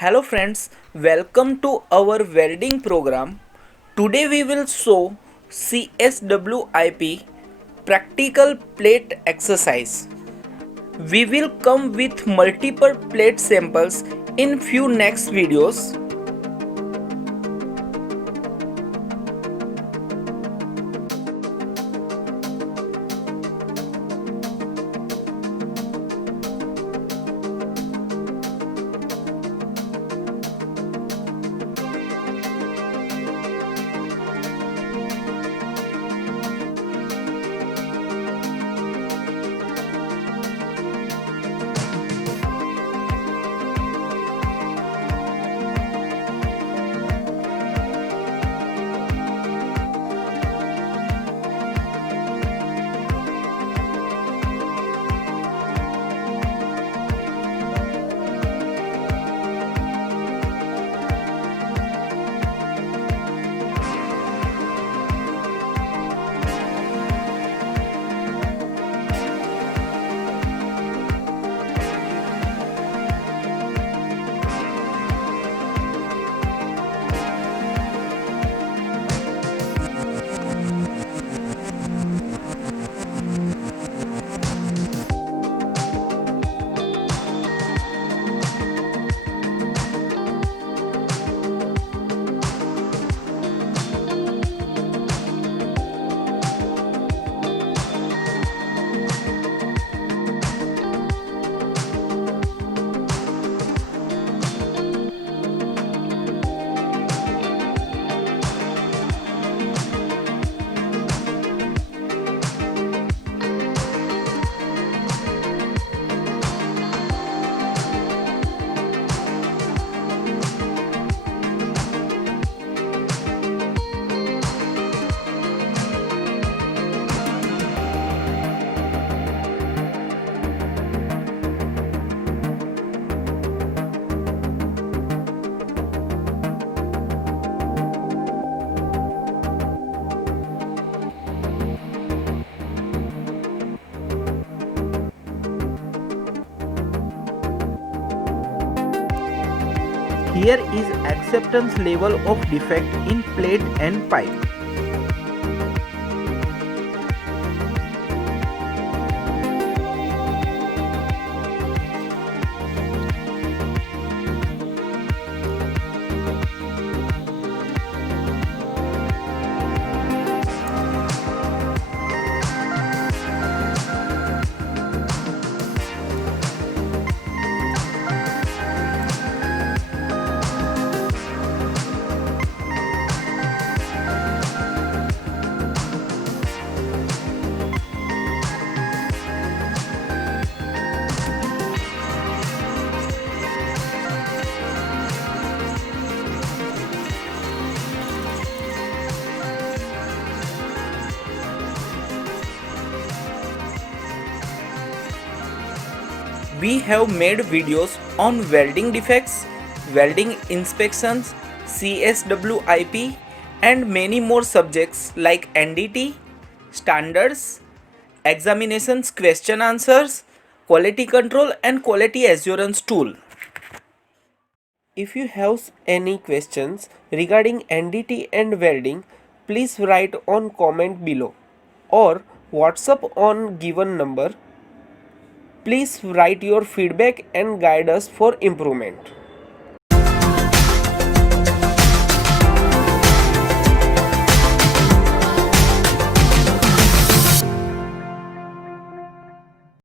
Hello friends, welcome to our welding program. Today we will show CSWIP practical plate exercise. We will come with multiple plate samples in few next videos. Here is acceptance level of defect in plate and pipe. We have made videos on welding defects, welding inspections, CSWIP, and many more subjects like NDT, standards, examinations, question answers, quality control, and quality assurance tool. If you have any questions regarding NDT and welding, please write on comment below or WhatsApp on given number. Please write your feedback and guide us for improvement.